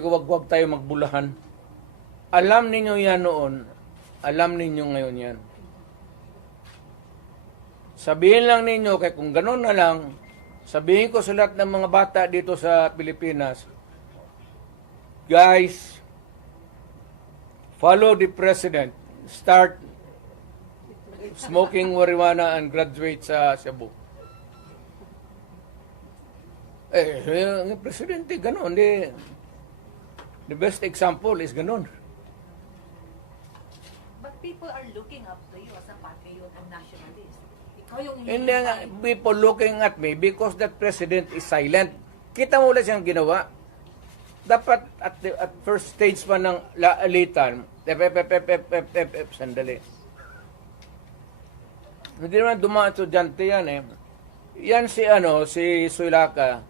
Huwag tayo magbulahan. Alam ninyo yan noon, alam ninyo ngayon yan. Sabihin lang ninyo, kaya kung gano'n na lang, sabihin ko sa lahat ng mga bata dito sa Pilipinas, guys, follow the president. Start smoking marijuana and graduate sa Cebu. Yung presidente, gano'n. The best example is gano'n. But people are looking up to you as a patriot and nationalist. Ikaw yung Hindi nga, people looking at me because that president is silent. Kita mo ulit siyang ginawa. Dapat at first stage pa ng laalitan, sandali. Hindi naman dumaan estudyante yan eh. Yan si Sulika.